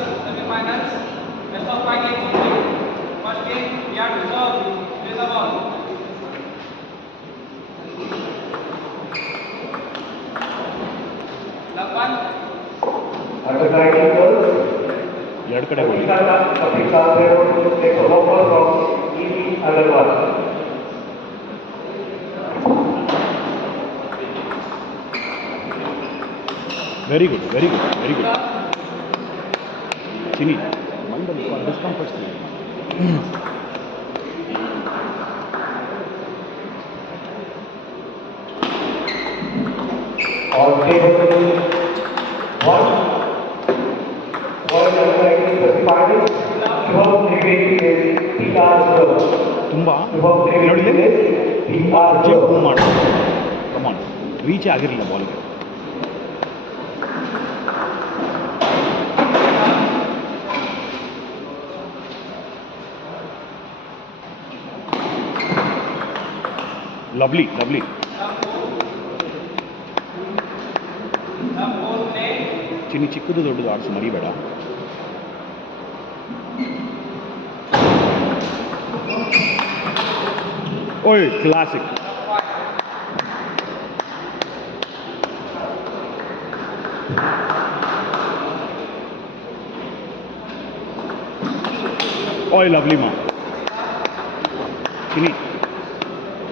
Semi-finals. Best of 5 games only. First game, we have to serve. Play the ball. Love one. Under 19 girls, ಎರಡು ಕಡೆ ಹೋಗಿ Africa will take a local from EV Agarwal. Very good very good very good Chini ಮೈಂಡಲ್ಲಿ ಡಿಸ್ಕಂಫರ್ಟ್ಸ್ On table 1, boys under 19 semi-finals, Shubham Trivedi is PR's girl. ತುಂಬ Shubham Trivedi ನೋಡಿ is PR's check girl. ಮಾಡಿ ಕಮಾನ್ ರೀಚೇ ಆಗಿರಲಿಲ್ಲ ಬಾಲ್ಗೆ ಲವ್ಲಿ ಲವ್ಲಿ ಚಿನ್ನಿ ಚಿಕ್ಕದು ದೊಡ್ಡದು ಆಡಿಸಿ ಮರಿಬೇಡ ಓಯ್ ಕ್ಲಾಸಿಕ್ ಓಯ್ ಲವ್ಲಿ ಮಾ Chinni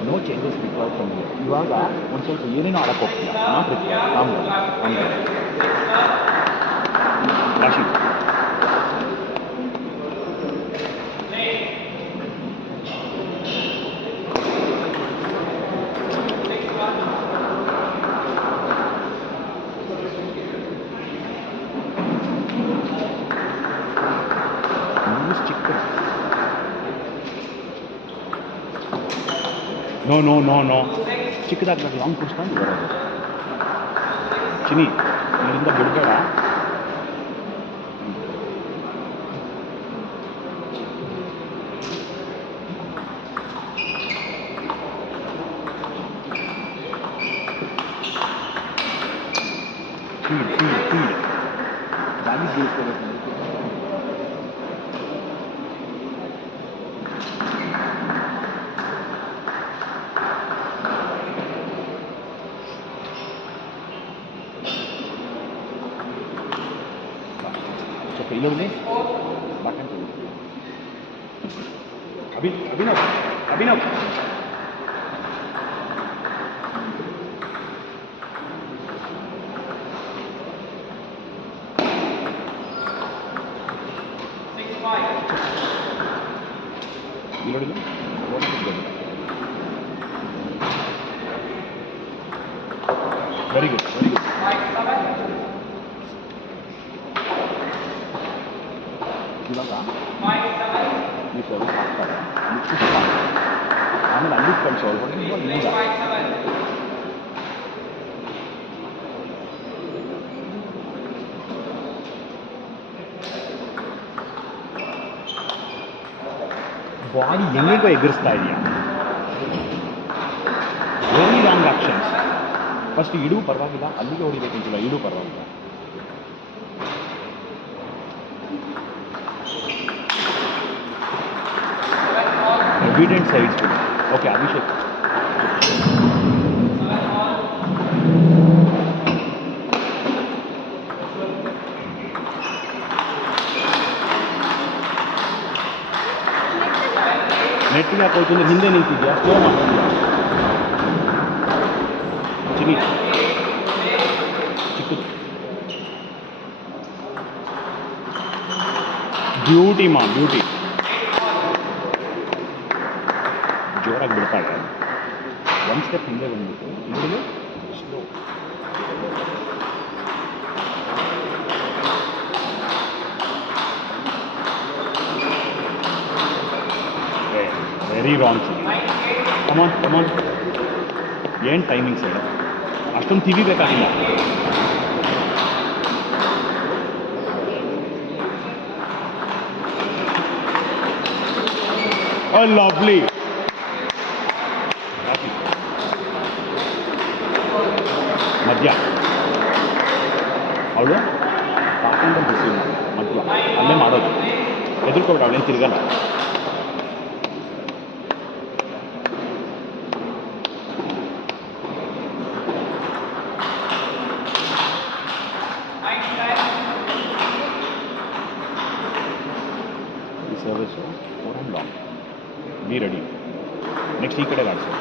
no changes required from you ಇವಾಗ ಒಂದು ಸ್ವಲ್ಪ ಏನೇನೋ ಆಡಕ್ಕೆ ಹೋಗ್ತೀಯ ನಾಟ್ ರಿಕ್ವೈರ್ಡ್ ರಾಶಿ ನ್ಯೂಸ್ ಚಿಕ್ಕದು ನೋ ನೋ ನೋ ನೋ ಚಿಕ್ಕದಾಗ್ದಾಗ ಲಾಂಗ್ ಕೂರ್ಸ್ಕೊಂಡು ಬರೋದು ಚಿನಿ ಇಲ್ಲಿಂದ ಬಿಡಬೇಡ ಫೀಡ್ ಫೀಡ್ ಫೀಡ್ ಗಾಡಿ ಬೀಳ್ಸ್ಕೋಬೇಕು ಸ್ವಲ್ಪ ಇಲ್ಲೋಗಿ ಬಾಕಂತ ಅಭಿನವ್ ಅಭಿನವ್ ಇಲ್ಲೋಡಿಲ್ಲ ವೆರಿ ಗುಡ್ ವೆರಿ ಗುಡ್ ಇವಾಗ ಈ ಸರ್ವಿಸ್ ಹಾಕ್ತಾರೆ ಅಲ್ಲಿ ಶಿಫ್ಟ್ ಮಾಡ್ತಾರೆ ಆಮೇಲೆ ಅಲ್ಲಿ ಕಳಿಸೋ ಈಗ ಬಾಡಿ ಹೆಂಗೆಗೋ ಎಗರಿಸ್ತಾ ಇದೆಯಾ ವೆರಿ ಲಾಂಗ್ ಆಕ್ಷನ್ಸ್ ಫಸ್ಟ್ ಇಡೂ ಪರವಾಗಿಲ್ಲ ಅಲ್ಲಿಗೆ ಹೊಡಿಬೇಕಂತಿಲ್ಲ ಇಡೂ ಪರವಾಗಿಲ್ಲ ಎವಿಡೆಂಟ್ ಸೈಡ್ಸ್ ಓಕೆ ಅಭಿಷೇಕ್ ನೆಟ್ಟಿಗೆ ಹಾಕೋಯ್ತು ಅಂದರೆ ಹಿಂದೆ ನಿಂತಿದ್ಯಾ ಸ್ಲೋ ಮಾಡ್ತಿದ್ಯಾ ಚಿನಿ ಚಿಕ್ಕದು ಬ್ಯೂಟಿ ಮಾ ಬ್ಯೂಟಿ ಜೋರಾಗಿ ಬಿಡ್ತಾಳೆ ಒಂದು ಸ್ಟೆಪ್ ಹಿಂದೆ ಬಂದ್ಬಿಟ್ಟು ನೋಡಿದ್ರೆ ಸ್ಲೋ ವೆರಿ ರಾಂಗ್ ಕಮಾನ್ ಕಮಾನ್ ಏನು ಟೈಮಿಂಗ್ಸ್ ಹೇಳು ಅಷ್ಟೊಂದು ತಿವಿಬೇಕಾಗಿಲ್ಲ ಲವ್ಲಿ ಮಧ್ಯ ಅವಳು ಪಾಕಂತ ಬಿಸಿ ಮಗ್ಳು ಅಲ್ಲೇ ಮಾಡೋದು, ಎದುರ್ಕೊಬೇಡ, ಅವಳೇನು ತಿರ್ಗಲ್ಲ. ಈ service fore and long, be ready. Next ಈ ಕಡೆಗೆ ಆಡಿಸು.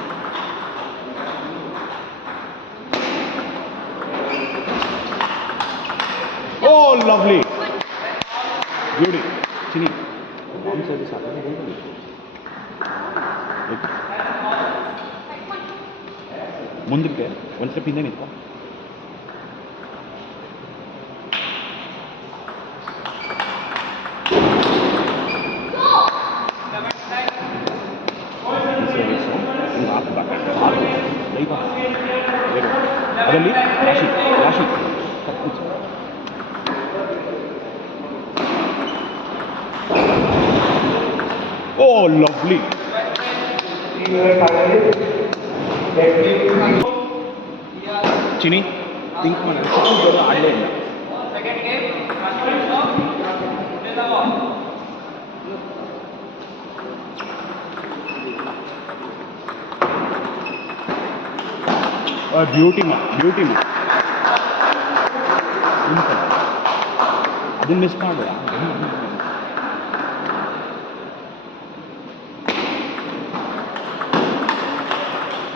Oh lovely, beauty. Chini bomb service ಹಾಕಿದ್ರೆ ಮುಂದಕ್ಕೆ ಒಂದು ಸ್ಟೆಪ್ ಹಿಂದೆ ನಿಂತ. ಸರ್ವಿಸು ಹಿಂಗೆ ಹಾಕ್ಬೇಕು, ಲೈವ್ ಅದರಲ್ಲಿ ರಾಶಿ ರಾಶಿ ಓ ಲವ್ಲಿ. ಚಿನಿ ಥಿಂಕ್ ಮಾಡಿ ಆಡಲೇ ಇಲ್ಲ. Second game, Rashid Shah, play the ball. Beauty ಮಾ ಅದನ್ನ ಮಿಸ್ ಮಾಡಬೇಡ.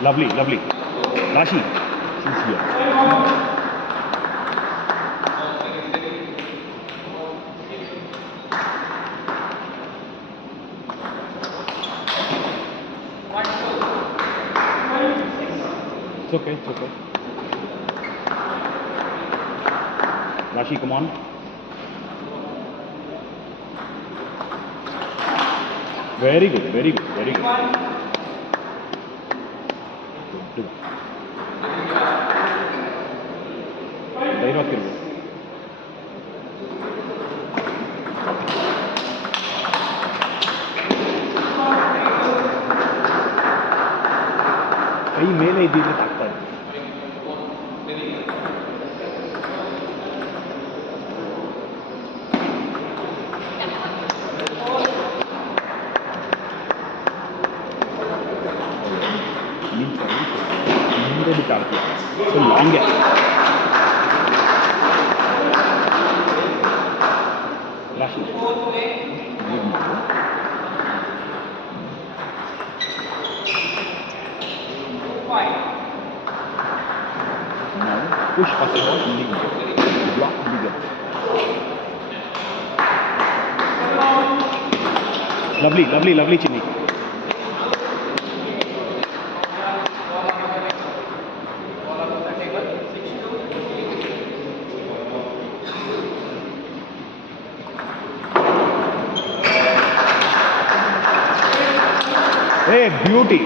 ಲವ್ಲಿ ರಾಶಿ sincere. It's okay. Rashi, come on. Very good. ಧೈರ್ಯ ಕೈ ಮೇಲೆ ಇದ್ದಿದ್ರೆ ಆಗ್ತಾ ಇದೆ. ಮುಂದೆ ಬಿಟ್ಟು ಆಡ್ತೀವಿ. ಸೊ ಲಾಂಗೆ ರಾಶಿ push first of all, lead. Block bigger. Lovely, Chini. Hey, beauty.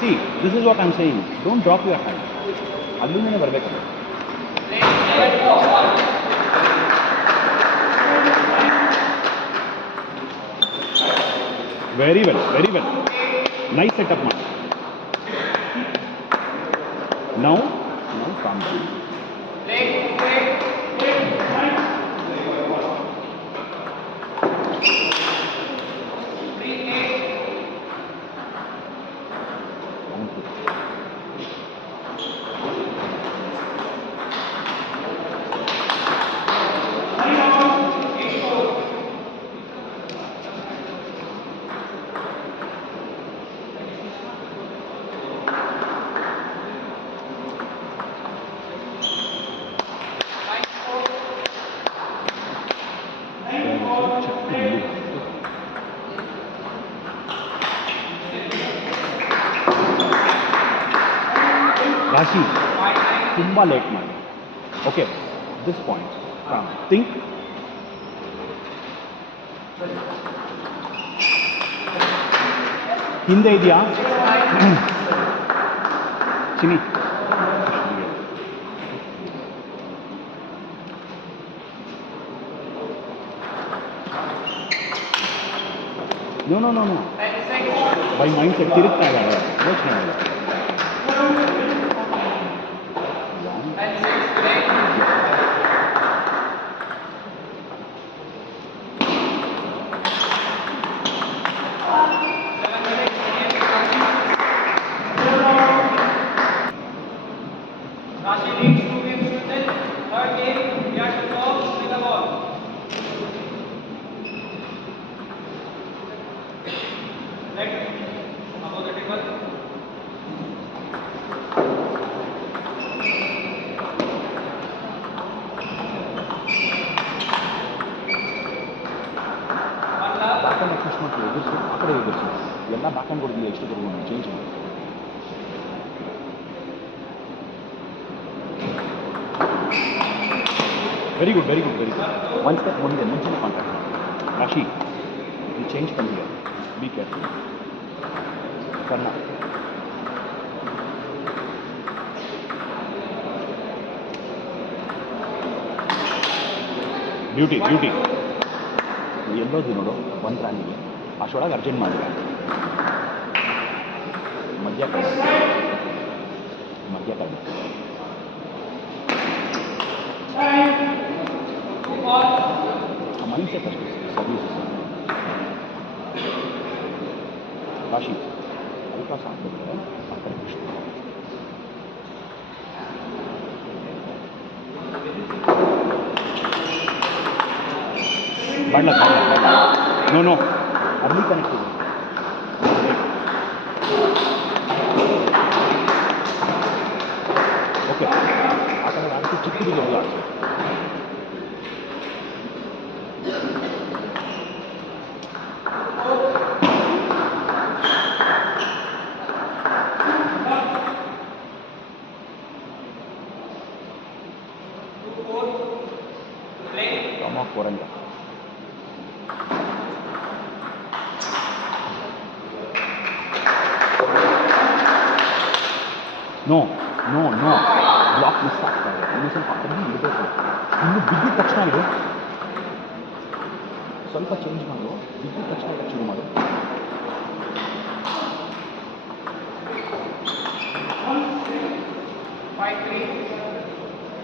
See, this is what I'm saying. Don't drop your hand. ಅಲ್ಲಿಂದನೇ ಬರಬೇಕು. ವೆರಿ ವೆಲ್ ನೈಸ್ ಸೆಟಪ್ ಮಾಡಿ. Now calm down. ರಾಶಿ ತುಂಬ ಲೇಟ್ ಮಾಡಿ. Okay, this point think. ಹಿಂದೆ ಇದೆಯಾ Chini? No by mind set ತಿರುಗ್ತಾ ಇದ್ದಾರೆ, ಯೋಚನೆ ಮಾಡಿಲ್ಲ. Rashi needs 2 games to win. Third game, we have to serve with the ball. Leg above the table. One love. Back hand push ಮಾಡ್ತೀವಿ, ಎದುರಿಸು, ಆ ಕಡೆ ಎದುರಿಸು. ಎಲ್ಲ ಬ್ಯಾಕ್ ಹ್ಯಾಂಡ್ ಕೊಡೋದಿಲ್ಲ, ಎಷ್ಟು ಬರೋದು ಚೇಂಜ್ ಮಾಡಿ. Very good, very good, very good. One step ಮುಂದೆ ಮುಂಚೆನೇ contact. Rashi, you change from here, be careful. Karna, beauty beauty. ಎಲ್ಲೋದು ನೋಡು ಒಂದು ರಾಣಿಗೆ ಅಷ್ಟೊಳಗೆ ಅರ್ಜೆಂಟ್ ಮಾಡಿದೆ. ಮಧ್ಯ ಕಡೆ ಮಧ್ಯ ಕಡೆ ಮೈಂಡ್ ಸೆಟ್ ಅಷ್ಟು ಸರ್ವೀಸಸ್. ರಾಶಿ ಅಲ್ಪ ಸಾಕ್ಬಿಟ್ರೆ ಆ ಕಡೆ ಖುಷಿ. ಬಣ್ಣ ಬಣ್ಣ ನೋ ನೋ ಅಲ್ಲಿ ಕನೆಕ್ಟ್ ಇದೆ. ಓಕೆ, ಆ ಕಡೆ ಆಡಿಸಿ ಚಿಕ್ಕದಿದೆ ಎಲ್ಲ ಆಡಿಸಿ. Come on, no no no block miss ಆಗ್ತಾ ಇದೆ. ಇನ್ನು ಸ್ವಲ್ಪ ಕಮ್ಮಿ ಇರಬೇಕು. ಇನ್ನು ಬಿದ್ದಿದ ತಕ್ಷಣ ಇದು ಸ್ವಲ್ಪ ಚೇಂಜ್ ಮಾಡು. ಬಿದ್ದಿದ ತಕ್ಷಣ ಇದಕ್ಕೆ ಶುರು ಮಾಡು.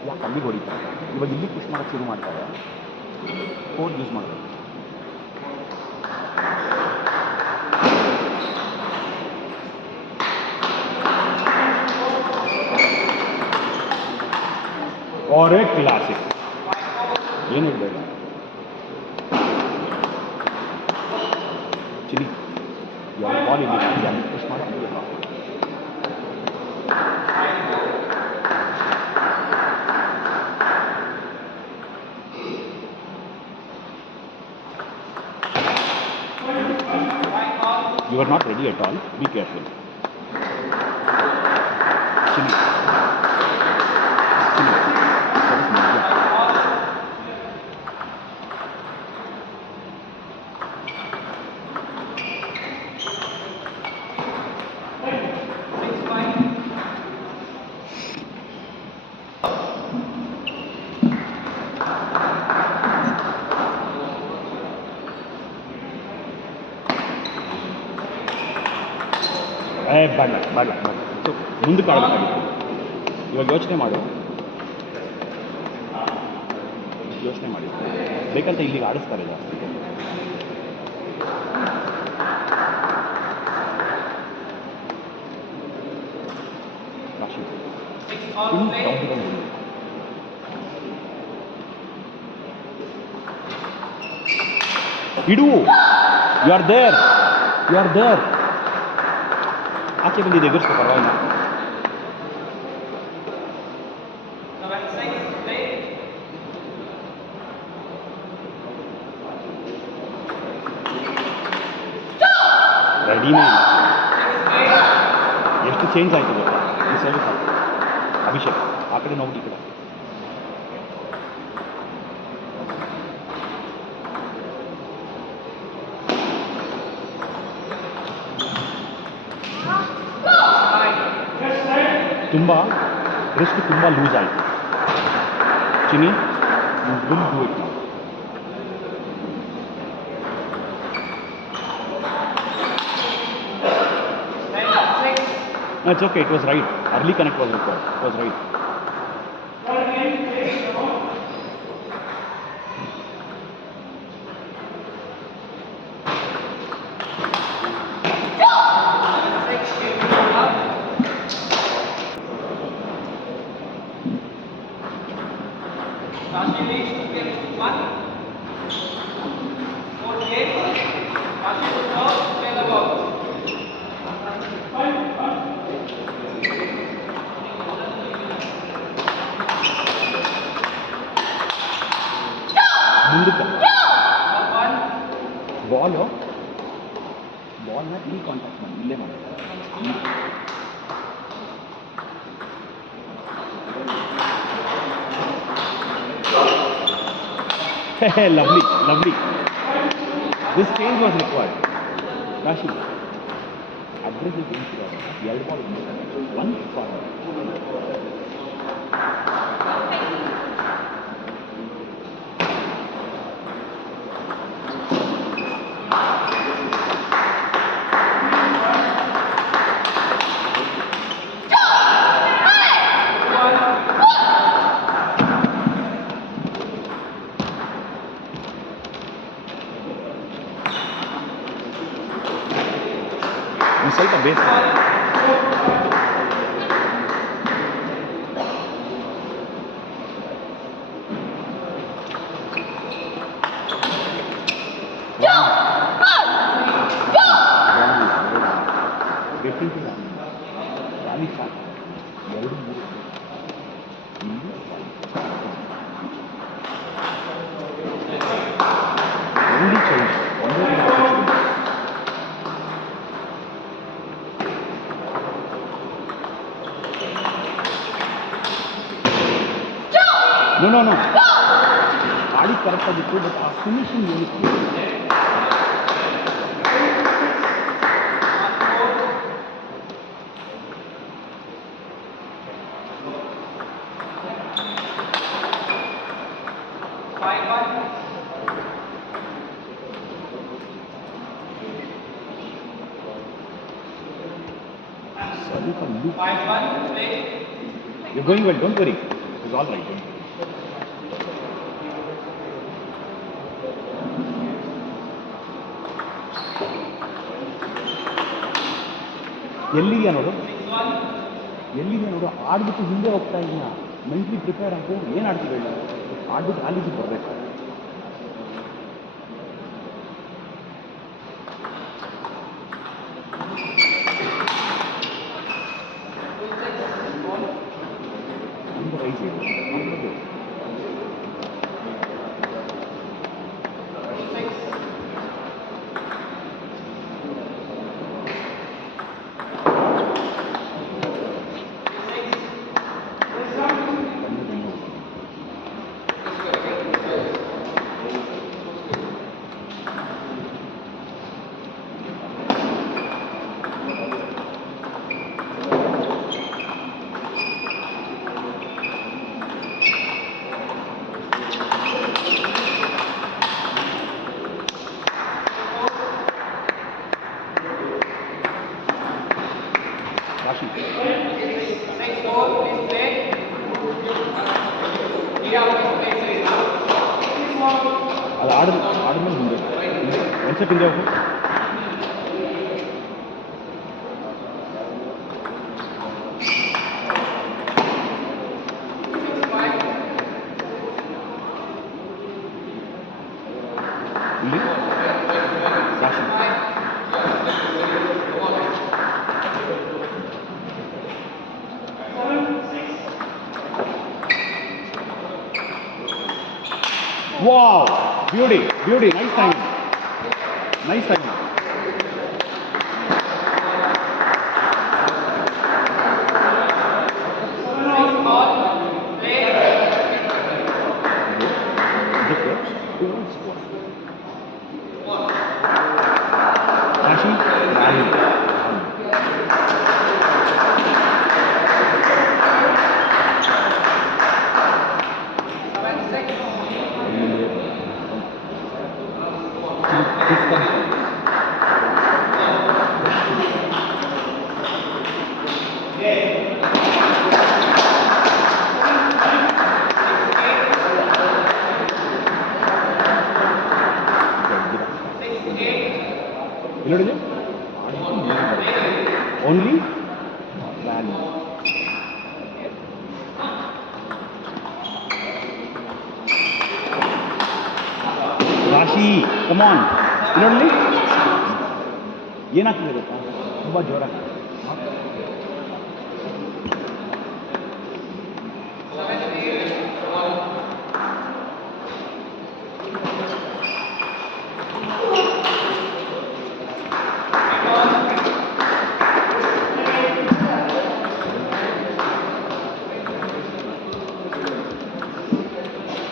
ಯಾಕೆ ಕಮ್ಮಿಗೆ ಹೊಡಿತಾರೆ? ಇವಾಗ ಇಲ್ಲಿ ಪುಷ್ ಮಾಡೋಕ್ಕೆ ಶುರು ಮಾಡ್ತಾರೆ. ಫೋರ್ಡ್ ಯೂಸ್ ಮಾಡಬೇಕು. और एक क्लासिक ಏನು ಬೇಡ ಚಿಲಿ ಯಾವ ಬಾಲ್ ಇಲ್ಲಿ ಅಲ್ಲಿ ಪುಷ್ ಮಾಡಿ. You are not ready at all. Be careful. Chili. Chili. That is Madhya. ಬೇಡ ಬೇಡ ಬೇಡ. ಸೊ ಮುಂದಕ್ಕೆ ಆಡಬೇಕಾಗಿತ್ತು. ಇವಾಗ ಯೋಚನೆ ಮಾಡು, ಯೋಚನೆ ಮಾಡಿ. ಬೇಕಂತ ಇಲ್ಲಿಗೆ ಆಡಿಸ್ತಾರೆ ಜಾಸ್ತಿ. ರಾಶಿ ಇಡು. You are there, you are there. ಆಚೆ ಬಂದಿದೆ, ಎದುರಿಸ್ಕೊ, ಪರವಾಗಿಲ್ಲ. ರೆಡಿನೇ ಎಷ್ಟು ಚೇಂಜ್ ಆಯಿತು ಗೊತ್ತಾ ಈ ಸರ್ವಿಸ್. ಅಭಿಷೇಕ್ ಆ ಕಡೆ ನೋಡ್ಬಿಟ್ಟು ಈ ಕಡೆ. ತುಂಬ ರಿಸ್ಕ್ ತುಂಬ ಲೂಸ್ ಆಯಿತು. Chini, you will do it now. It's okay, it was right. Early connect was required. It was right. Rashi leads 2 games to 1. Fourth game, Rashi to serve, play the ball. ಮುಂದಕ್ಕೆ Ball 1. ಬಾಲು ಬಾಲ್ನ ಇಲ್ಲಿ ಕಾಂಟ್ಯಾಕ್ಟ್ ಮಾಡಿ ಇಲ್ಲೇ ಮಾಡಿ lovely, lovely. This change was required. Rashi, address is incorrect. Yellow ball, one forward. You ಸ್ವಲ್ಪ ಬೇಸ್ ರಾಣಿ ಸಾಕು ಎರಡು ಮೂರು only change ಒಂದೇ No. Body correct ಆಗಿತ್ತು ಬಟ್ ಆ ಫಿನಿಶಿಂಗ್ ಏನಿತ್ತು ಸ್ವಲ್ಪ loop. 5-1, play. You're going well, don't worry. It's all right. Don't worry. ಎಲ್ಲಿದೆಯಾ ನೋಡು ಆಡ್ಬಿಟ್ಟು ಹಿಂದೆ ಹೋಗ್ತಾ ಇದೀಯ ಮೆಂಟ್ಲಿ ಪ್ರಿಪೇರ್ ಆಗು ಏನು ಆಡ್ತೀವಿ ಹೇಳಿ ಆಡ್ಬಿಟ್ಟು ಅಲ್ಲಿಗೆ ಬರಬೇಕು ಒಂದು ರೈಸ್ ಇದೆ Rashi. 6-4, please play. ಅದು ಆಡಿದ್ಮೇಲೆ ಮುಂದೆ ಒಂದು ಸೆಕೆಂಡ್ ಹೋಗು ಇಲ್ಲಿ ರಾಶಿ Wow! Beauty! Nice timing. Rashi, rally. Discount. ರಾಶಿ ಕಮಾನ್ ನೋಡಿ ಏನಾಗ್ತದೆ ಗೊತ್ತಾ ತುಂಬ ಜೋರಾಗಿ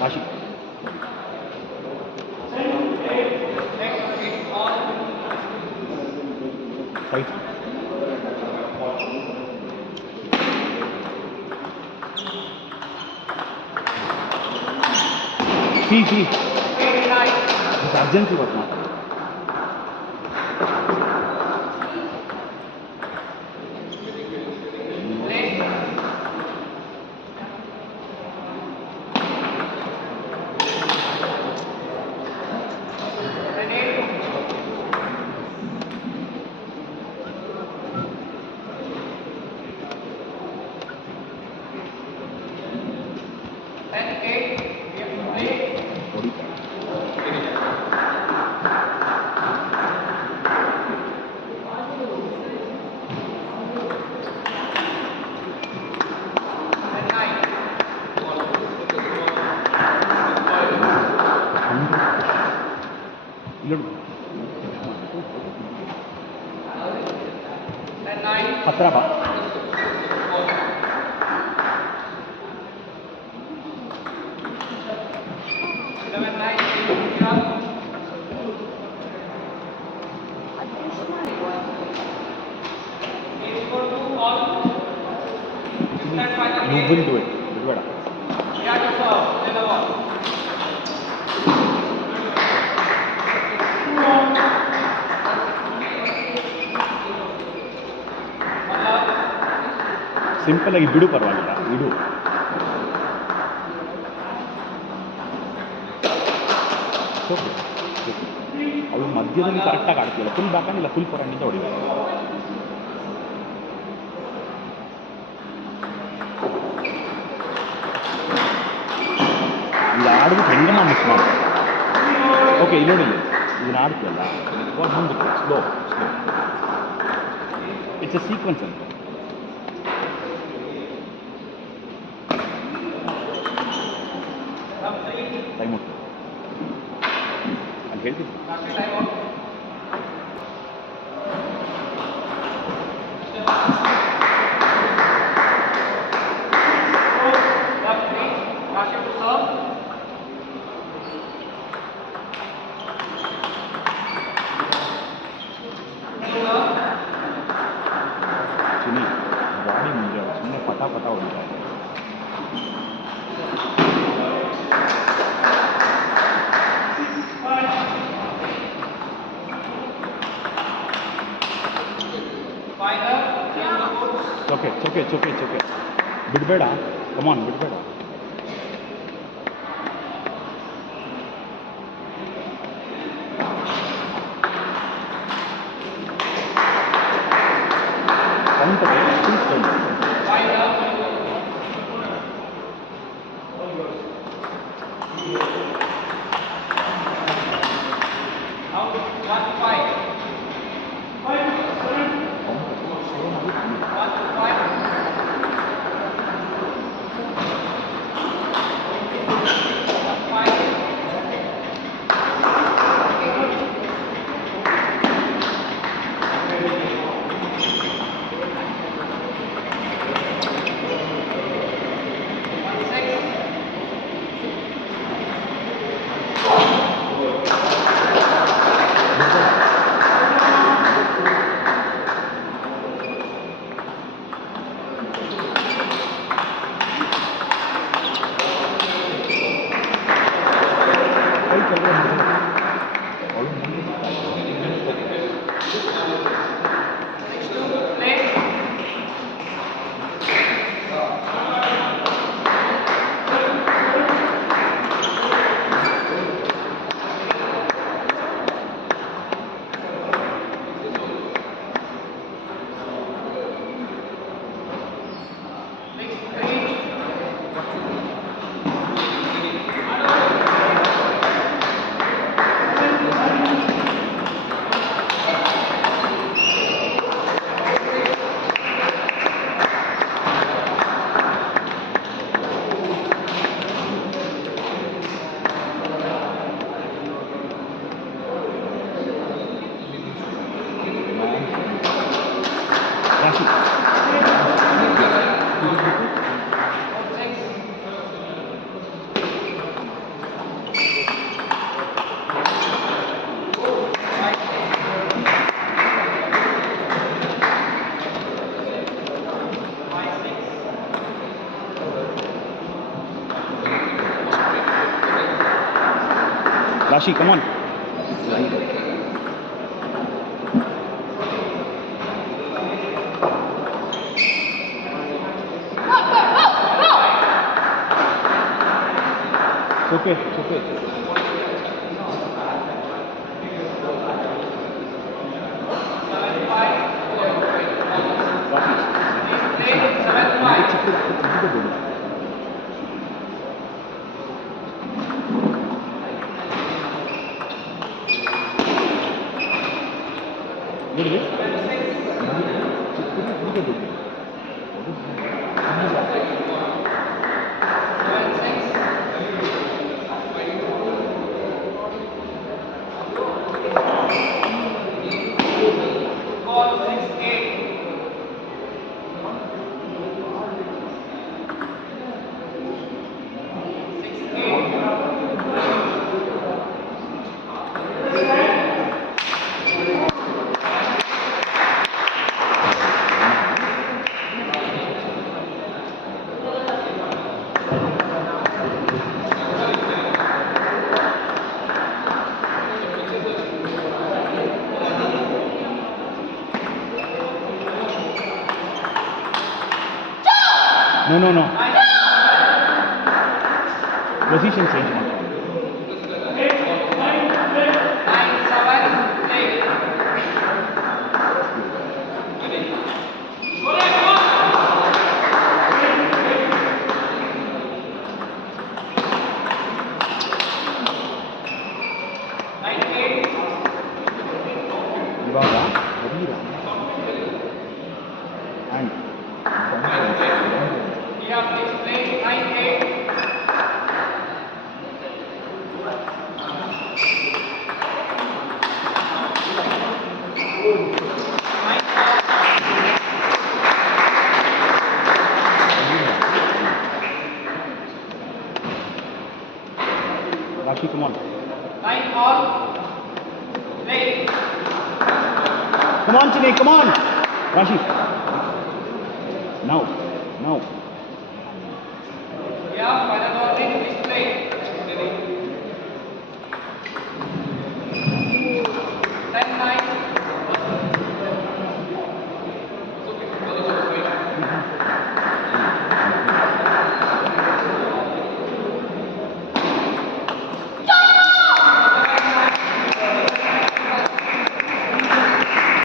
ರಾಶಿ site see this urgency was not ಹತ್ರ ಬಾ you will do it ಬಿಡಬೇಡ ಸಿಂಪಲ್ ಆಗಿ ಬಿಡು ಪರವಾಗಿಲ್ಲ ಬಿಡು ಓಕೆ ಅವಳು ಮಧ್ಯದಲ್ಲಿ ಕರೆಕ್ಟಾಗಿ ಆಡ್ತಿಲ್ಲ ಫುಲ್ ಬ್ಯಾಕಂಡ್ ಇಲ್ಲ ಫುಲ್ ಫಾರ್ಹ್ಯಾಂಡಿಂದ ಹೊಡಿಬೇಕು ಇದು ಆಡ್ಬಿಟ್ಟು ಹೆಂಗಮ್ಮ ಮಿಸ್ ಮಾಡ್ತಾರೆ ಓಕೆ ಇಲ್ಲಿ ನೋಡಿ ಇದನ್ನ ಆಡ್ತೀಯಲ್ಲ ಮುಂದಕ್ಕೆ ಸ್ಲೋ ಇಟ್ಸ್ ಎ ಸೀಕ್ವೆನ್ಸ್ ಅಂತ ಟೈಮ್ ಔಟ್ ಅಂತ ಹೇಳ್ತೀನಿ ಚಿನಿ ಬಾಡಿ ಮುಂದೆ ಸುಮ್ಮನೆ ಪಟ ಹೊಡಿತಾ ಇದೆ ಚೊಕೆ ಬಿಡಬೇಡ ಕಮಾನ್ ಬಿಡಬೇಡ Rashi, come on. It's okay, it's okay. Play 7-5. What is it? 7-6. Score 6-8. No. Position change. 9-7. ಇವಾಗ ಹರಿರ and Yeah, please play 9-8. Rashi, come on. 9-all. Play. Come on, Chile, come on. Rashi. Now.